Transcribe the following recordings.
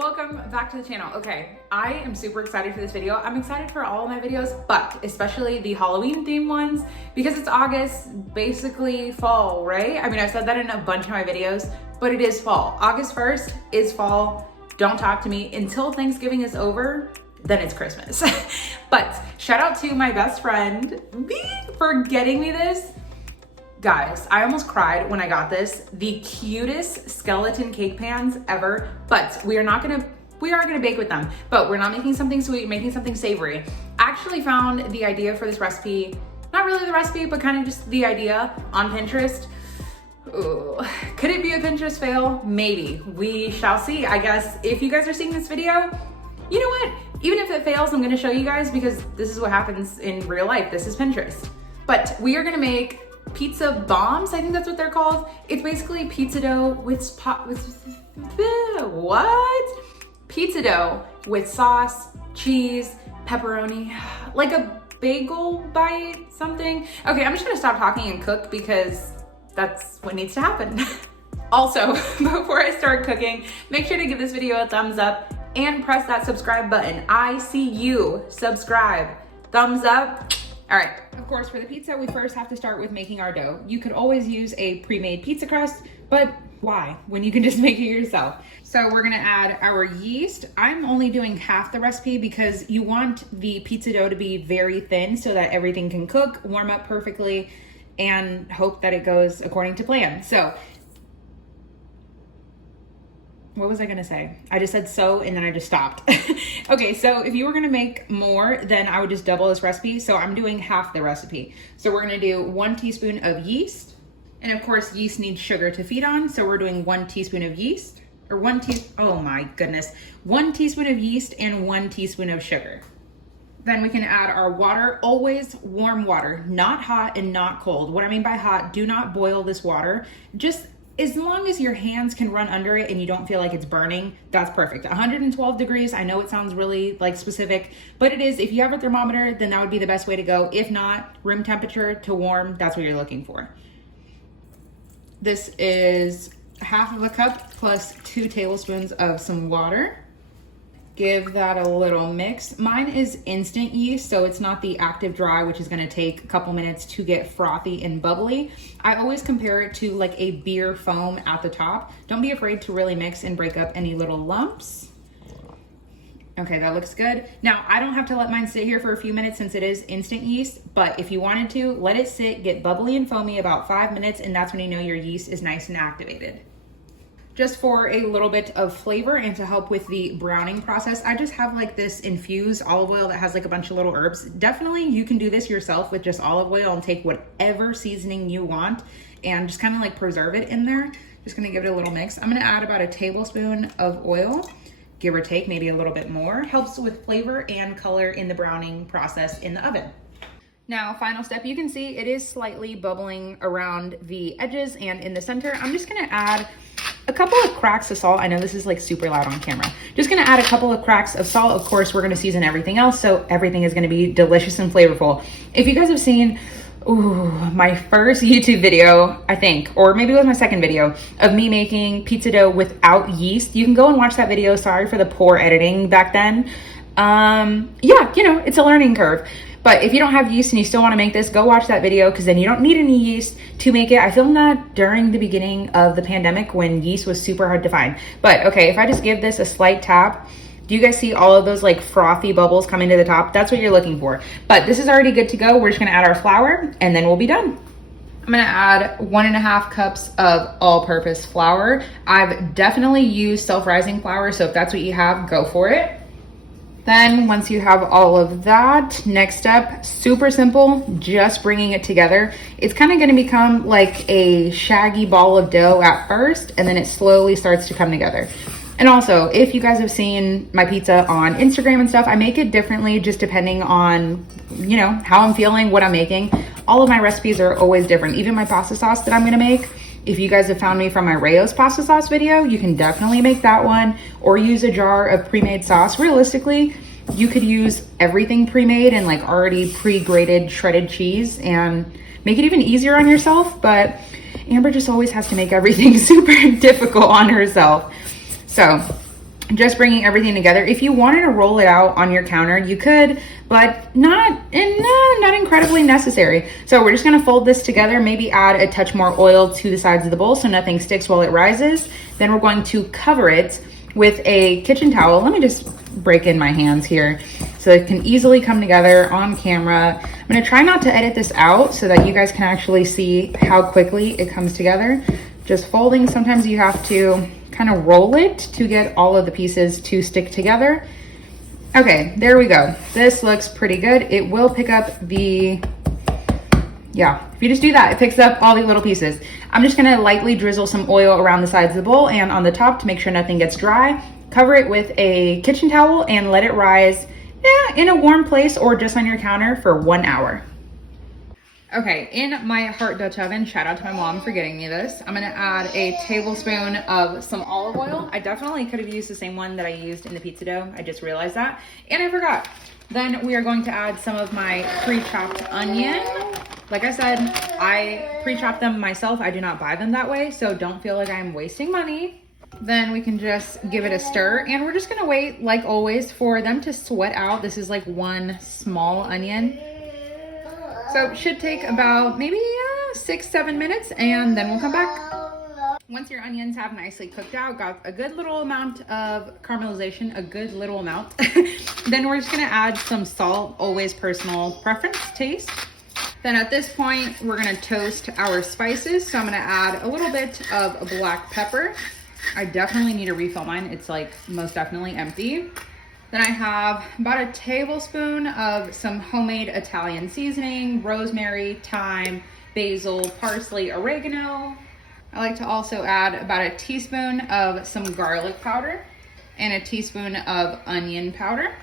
welcome back to the channel. Okay, I am super excited for this video. I'm excited for all of my videos, but especially the Halloween themed ones because it's August, basically fall, right? I mean, I've said that in a bunch of my videos, but it is fall. August 1st is fall. Don't talk to me until Thanksgiving is over, then it's Christmas. But shout out to my best friend for getting me this. Guys, I almost cried when I got this. The cutest skeleton cake pans ever, but we are gonna bake with them, but we're not making something sweet, making something savory. I actually found the idea for this recipe, not really the recipe, but kind of just the idea on Pinterest. Ooh, could it be a Pinterest fail? Maybe, we shall see. I guess if you guys are seeing this video, you know what? Even if it fails, I'm gonna show you guys because this is what happens in real life. This is Pinterest. But we are gonna make pizza bombs, I think that's what they're called. It's basically pizza dough with pizza dough with sauce, cheese, pepperoni, like a bagel bite something. Okay, I'm just gonna stop talking and cook because that's what needs to happen. Also, before I start cooking, make sure to give this video a thumbs up and press that subscribe button. I see you, subscribe, thumbs up. All right, of course, for the pizza, we first have to start with making our dough. You could always use a pre-made pizza crust, but why when you can just make it yourself? So we're gonna add our yeast. I'm only doing half the recipe because you want the pizza dough to be very thin so that everything can cook, warm up perfectly, and hope that it goes according to plan. So, what was I gonna say? I just said so and then I just stopped. Okay, so if you were gonna make more, then I would just double this recipe. So I'm doing half the recipe. So we're gonna do 1 teaspoon of yeast. And of course, yeast needs sugar to feed on. So we're doing 1 teaspoon of yeast, or 1 teaspoon of yeast and 1 teaspoon of sugar. Then we can add our water, always warm water, not hot and not cold. What I mean by hot, do not boil this water. Just as long as your hands can run under it and you don't feel like it's burning, that's perfect. 112 degrees, I know it sounds really like specific, but it is. If you have a thermometer, then that would be the best way to go. If not, room temperature to warm, that's what you're looking for. This is half of a cup plus 2 tablespoons of some water. Give that a little mix. Mine is instant yeast, so it's not the active dry, which is gonna take a couple minutes to get frothy and bubbly. I always compare it to like a beer foam at the top. Don't be afraid to really mix and break up any little lumps. Okay, that looks good. Now, I don't have to let mine sit here for a few minutes since it is instant yeast, but if you wanted to, let it sit, get bubbly and foamy about 5 minutes, and that's when you know your yeast is nice and activated. Just for a little bit of flavor and to help with the browning process, I just have like this infused olive oil that has like a bunch of little herbs. Definitely you can do this yourself with just olive oil and take whatever seasoning you want and just kind of like preserve it in there. Just gonna give it a little mix. I'm gonna add about a tablespoon of oil, give or take, maybe a little bit more. Helps with flavor and color in the browning process in the oven. Now, final step, you can see it is slightly bubbling around the edges and in the center. I'm just gonna add a couple of cracks of salt. I know this is like super loud on camera. Just gonna add a couple of cracks of salt. Of course, we're gonna season everything else, so everything is gonna be delicious and flavorful. If you guys have seen my first YouTube video, I think, or maybe it was my second video of me making pizza dough without yeast, you can go and watch that video. Sorry for the poor editing back then. Yeah, you know, it's a learning curve. But if you don't have yeast and you still want to make this, go watch that video because then you don't need any yeast to make it. I filmed that during the beginning of the pandemic when yeast was super hard to find. But okay, if I just give this a slight tap, do you guys see all of those like frothy bubbles coming to the top? That's what you're looking for. But this is already good to go. We're just gonna add our flour and then we'll be done. I'm gonna add 1.5 cups of all-purpose flour. I've definitely used self-rising flour, so if that's what you have, go for it. Then once you have all of that, next step, super simple, just bringing it together. It's kind of going to become like a shaggy ball of dough at first, and then it slowly starts to come together. And also, if you guys have seen my pizza on Instagram and stuff, I make it differently just depending on, you know, how I'm feeling, what I'm making. All of my recipes are always different. Even my pasta sauce that I'm going to make, if you guys have found me from my Rayo's pasta sauce video, you can definitely make that one or use a jar of pre-made sauce. Realistically, you could use everything pre-made and like already pre-grated shredded cheese and make it even easier on yourself. But Amber just always has to make everything super difficult on herself. So just bringing everything together. If you wanted to roll it out on your counter, you could, but not incredibly necessary. So we're just gonna fold this together, maybe add a touch more oil to the sides of the bowl so nothing sticks while it rises. Then we're going to cover it with a kitchen towel. Let me just break in my hands here so it can easily come together on camera. I'm gonna try not to edit this out so that you guys can actually see how quickly it comes together. Just folding, sometimes you have to kind of roll it to get all of the pieces to stick together. Okay, there we go. This looks pretty good. It will pick up the, yeah, if you just do that, it picks up all the little pieces. I'm just gonna lightly drizzle some oil around the sides of the bowl and on the top to make sure nothing gets dry. Cover it with a kitchen towel and let it rise in a warm place or just on your counter for 1 hour. Okay, in my Heart Dutch oven, shout out to my mom for getting me this, I'm gonna add a tablespoon of some olive oil. I definitely could have used the same one that I used in the pizza dough. I just realized that, and I forgot. Then we are going to add some of my pre-chopped onion. Like I said, I pre-chop them myself. I do not buy them that way, so don't feel like I'm wasting money. Then we can just give it a stir, and we're just gonna wait, like always, for them to sweat out. This is like one small onion. So it should take about maybe 6-7 minutes, and then we'll come back. Once your onions have nicely cooked out, got a good little amount of caramelization, a good little amount, then we're just gonna add some salt, always personal preference taste. Then at this point, we're gonna toast our spices. So I'm gonna add a little bit of black pepper. I definitely need to refill mine. It's like most definitely empty. Then I have about a tablespoon of some homemade Italian seasoning, rosemary, thyme, basil, parsley, oregano. I like to also add about a teaspoon of some garlic powder and a teaspoon of onion powder.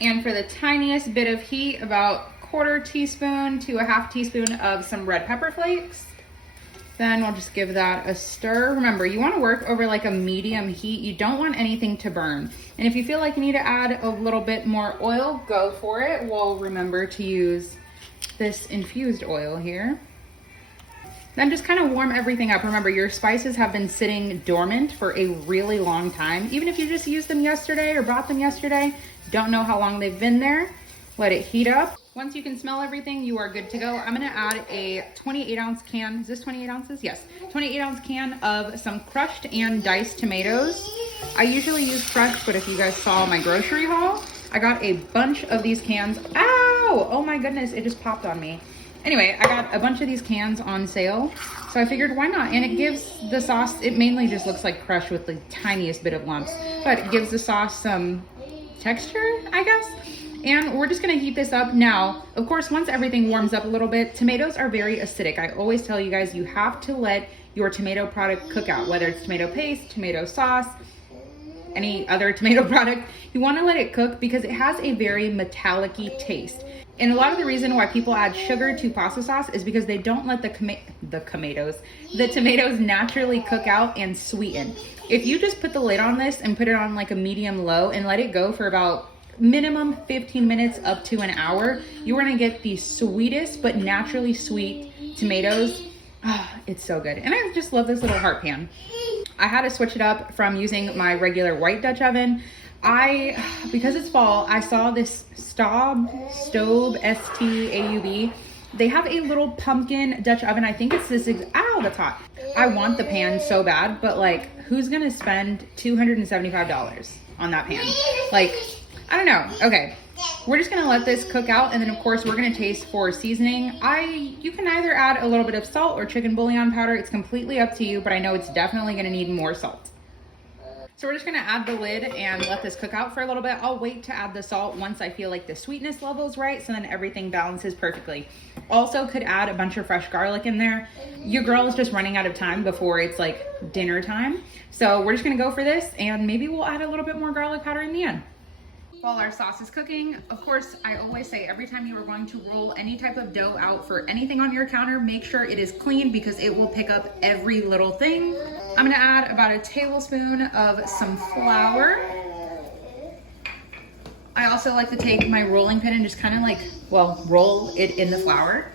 And for the tiniest bit of heat, about 1/4 teaspoon to a 1/2 teaspoon of some red pepper flakes. Then we'll just give that a stir. Remember, you want to work over like a medium heat. You don't want anything to burn. And if you feel like you need to add a little bit more oil, go for it. We'll remember to use this infused oil here. Then just kind of warm everything up. Remember, your spices have been sitting dormant for a really long time. Even if you just used them yesterday or bought them yesterday, don't know how long they've been there. Let it heat up. Once you can smell everything, you are good to go. I'm gonna add a 28-ounce can. Is this 28 ounces? Yes. 28-ounce can of some crushed and diced tomatoes. I usually use crushed, but if you guys saw my grocery haul, I got a bunch of these cans. Ow! Oh my goodness, it just popped on me. Anyway, I got a bunch of these cans on sale, so I figured why not? And it gives the sauce, it mainly just looks like crushed with the tiniest bit of lumps, but it gives the sauce some texture, I guess. And we're just gonna heat this up now. Of course, once everything warms up a little bit, tomatoes are very acidic. I always tell you guys, you have to let your tomato product cook out, whether it's tomato paste, tomato sauce, any other tomato product. You wanna let it cook because it has a very metallic-y taste. And a lot of the reason why people add sugar to pasta sauce is because they don't let the tomatoes naturally cook out and sweeten. If you just put the lid on this and put it on like a medium low and let it go for about minimum 15 minutes up to an hour, you're gonna get the sweetest but naturally sweet tomatoes. Oh, it's so good. And I just love this little heart pan. I had to switch it up from using my regular white Dutch oven. Because it's fall, I saw this Stove, S-T-A-U-B. They have a little pumpkin Dutch oven. I think it's this, ow, that's hot. I want the pan so bad, but like, who's gonna spend $275 on that pan? Like, I don't know. Okay, we're just gonna let this cook out, and then of course we're gonna taste for seasoning. You can either add a little bit of salt or chicken bouillon powder. It's completely up to you, but I know it's definitely gonna need more salt. So we're just gonna add the lid and let this cook out for a little bit. I'll wait to add the salt once I feel like the sweetness level is right, so then everything balances perfectly. Also could add a bunch of fresh garlic in there. Your girl is just running out of time before it's like dinner time. So we're just gonna go for this, and maybe we'll add a little bit more garlic powder in the end. While our sauce is cooking, of course, I always say every time you are going to roll any type of dough out for anything on your counter, make sure it is clean because it will pick up every little thing. I'm gonna add about a tablespoon of some flour. I also like to take my rolling pin and just kind of like, well, roll it in the flour.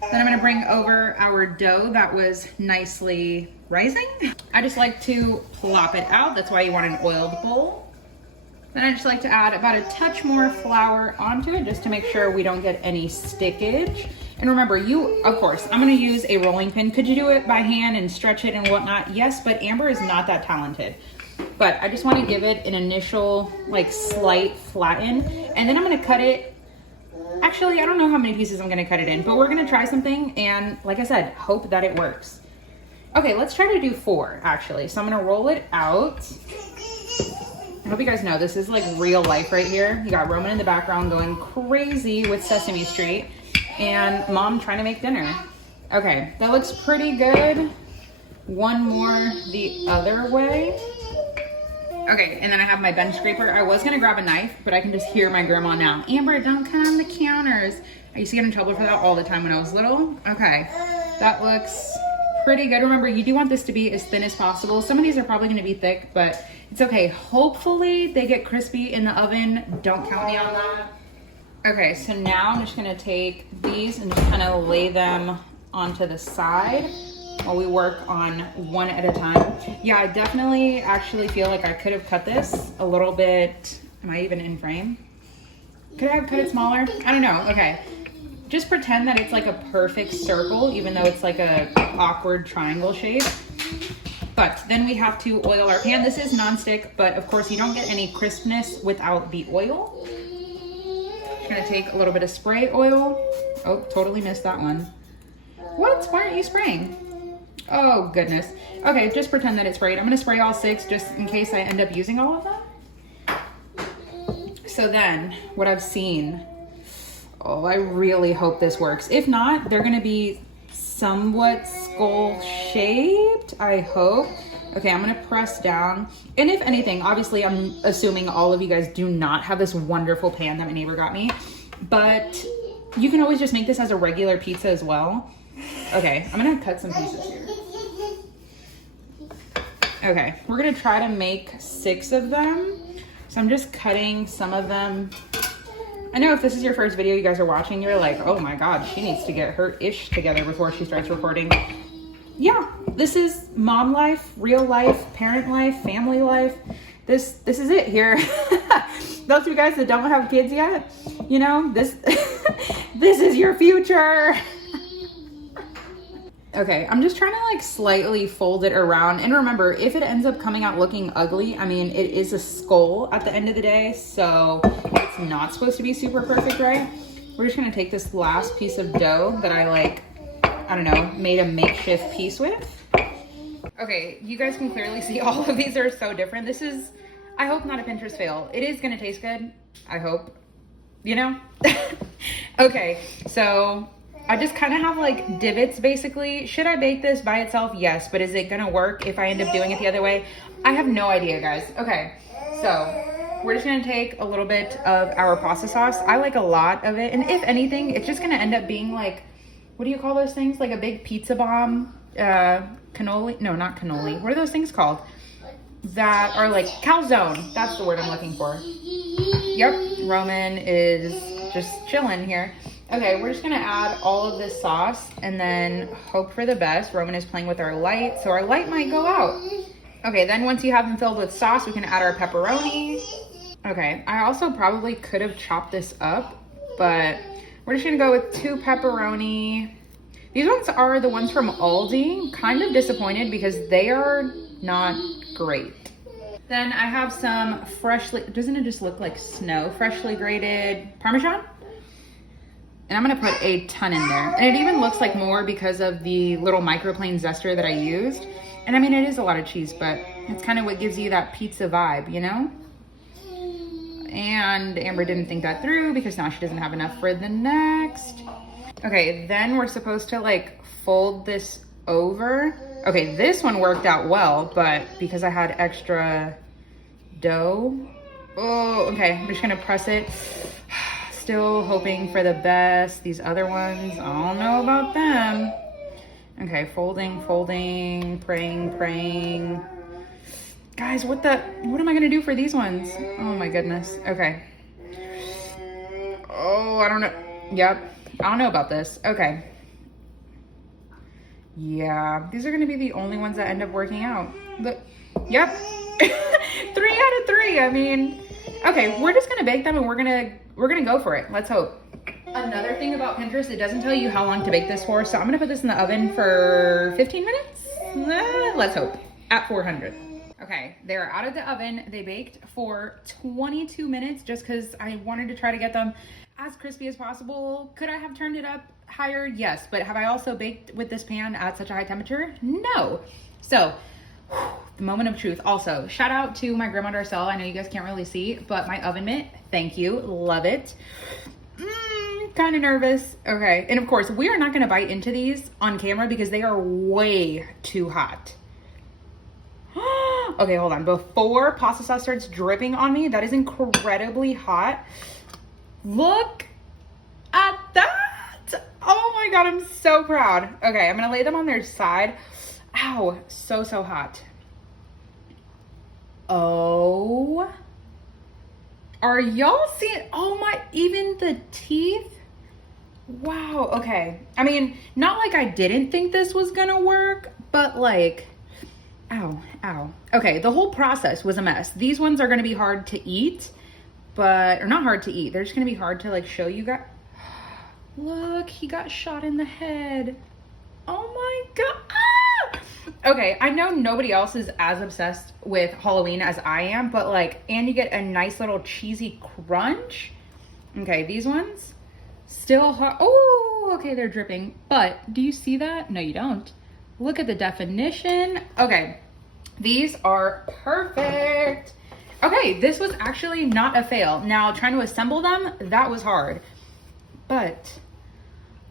Then I'm gonna bring over our dough that was nicely rising. I just like to plop it out. That's why you want an oiled bowl. Then I just like to add about a touch more flour onto it just to make sure we don't get any stickage. And remember, of course, I'm gonna use a rolling pin. Could you do it by hand and stretch it and whatnot? Yes, but Amber is not that talented. But I just wanna give it an initial, like, slight flatten. And then I'm gonna cut it. Actually, I don't know how many pieces I'm gonna cut it in, but we're gonna try something. And like I said, hope that it works. Okay, let's try to do 4, actually. So I'm gonna roll it out. I hope you guys know this is like real life right here. You got Roman in the background going crazy with Sesame Street and Mom trying to make dinner. Okay, that looks pretty good. One more the other way. Okay, and then I have my bench scraper. I was gonna grab a knife, but I can just hear my grandma now. Amber, don't cut on the counters. I used to get in trouble for that all the time when I was little. Okay, that looks pretty good. Remember, you do want this to be as thin as possible. Some of these are probably gonna be thick, but it's okay. Hopefully they get crispy in the oven. Don't count me on that. Okay, so now I'm just gonna take these and just kind of lay them onto the side while we work on one at a time. Yeah, I definitely actually feel like I could have cut this a little bit. Am I even in frame? Could I have cut it smaller? I don't know. Okay. Just pretend that it's like a perfect circle, even though it's like a awkward triangle shape. But then we have to oil our pan. This is nonstick, but of course you don't get any crispness without the oil. Just gonna take a little bit of spray oil. Oh, totally missed that one. What? Why aren't you spraying? Oh goodness. Okay, just pretend that it's sprayed. I'm gonna spray all 6 just in case I end up using all of them. So then, what I've seen, oh, I really hope this works. If not, they're gonna be somewhat skull shaped, I hope. Okay, I'm gonna press down. And if anything, obviously I'm assuming all of you guys do not have this wonderful pan that my neighbor got me, but you can always just make this as a regular pizza as well. Okay, I'm gonna cut some pieces here. Okay, we're gonna try to make 6 of them. So I'm just cutting some of them. I know if this is your first video you guys are watching, you're like, oh my God, she needs to get her ish together before she starts recording. Yeah, this is mom life, real life, parent life, family life. This is it here. Those of you guys that don't have kids yet, you know, this is your future. Okay, I'm just trying to like slightly fold it around. And remember, if it ends up coming out looking ugly, I mean, it is a skull at the end of the day, so it's not supposed to be super perfect, right? We're just gonna take this last piece of dough that I don't know, made a makeshift piece with. Okay, you guys can clearly see all of these are so different. This is, I hope, not a Pinterest fail. It is gonna taste good, I hope, you know? Okay, so I just kind of have like divots basically. Should I bake this by itself? Yes, but is it gonna work if I end up doing it the other way? I have no idea, guys. Okay, so we're just gonna take a little bit of our pasta sauce. I like a lot of it, and if anything, it's just gonna end up being like, what do you call those things? Like a big pizza bomb, cannoli? No, not cannoli. What are those things called? That are like calzone. That's the word I'm looking for. Yep, Roman is just chilling here. Okay, we're just gonna add all of this sauce and then hope for the best. Roman is playing with our light, so our light might go out. Okay, then once you have them filled with sauce, we can add our pepperoni. Okay, I also probably could have chopped this up, but we're just gonna go with 2 pepperoni. These ones are the ones from Aldi. Kind of disappointed because they are not great. Then I have some freshly, doesn't it just look like snow? Freshly grated Parmesan. And I'm gonna put a ton in there. And it even looks like more because of the little microplane zester that I used. And I mean, it is a lot of cheese, but it's kind of what gives you that pizza vibe, you know? And Amber didn't think that through because now she doesn't have enough for the next. Okay, then we're supposed to like fold this over. Okay, this one worked out well, but because I had extra dough. Oh, okay, I'm just gonna press it. Still hoping for the best. These other ones, I don't know about them. Okay, folding, praying. Guys, what am I gonna do for these ones? Oh my goodness, okay. Oh, I don't know. Yep, I don't know about this. Okay, Yeah, these are gonna be the only ones that end up working out. But, yep, 3 out of 3. I mean, okay, we're just gonna bake them and we're gonna go for it. Let's hope. Another thing about Pinterest, it doesn't tell you how long to bake this for. So I'm gonna put this in the oven for 15 minutes. Let's hope, at 400. Okay, they're out of the oven. They baked for 22 minutes just because I wanted to try to get them as crispy as possible. Could I have turned it up higher? Yes, but have I also baked with this pan at such a high temperature? No. So, the moment of truth. Also, shout out to my grandma Darcel. I know you guys can't really see, but my oven mitt, thank you, love it. Kind of nervous. Okay, and of course, we are not gonna bite into these on camera because they are way too hot. Okay, hold on. Before pasta sauce starts dripping on me, that is incredibly hot. Look at that. Oh my God, I'm so proud. Okay, I'm gonna lay them on their side. Ow, so hot. Oh, are y'all seeing? Oh my, even the teeth. Wow, okay. I mean, not like I didn't think this was gonna work, but like, ow. Okay, the whole process was a mess. These ones are gonna be hard to eat, or not hard to eat. They're just gonna be hard to like show you guys. Look, he got shot in the head. Oh my God. Ah! Okay, I know nobody else is as obsessed with Halloween as I am, but like, and you get a nice little cheesy crunch. Okay, these ones, still hot. Oh, okay, they're dripping. But do you see that? No, you don't. Look at the definition. Okay, these are perfect. Okay, this was actually not a fail. Now, trying to assemble them, that was hard. But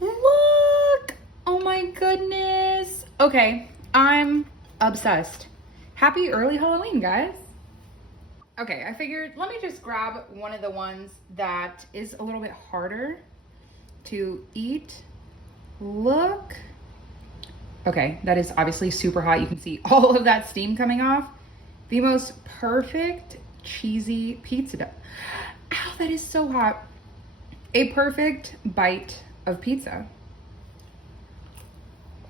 look, oh my goodness. Okay, I'm obsessed. Happy early Halloween, guys. Okay, I figured let me just grab one of the ones that is a little bit harder to eat. Look. Okay, that is obviously super hot. You can see all of that steam coming off. The most perfect cheesy pizza dough. Ow, that is so hot. A perfect bite of pizza.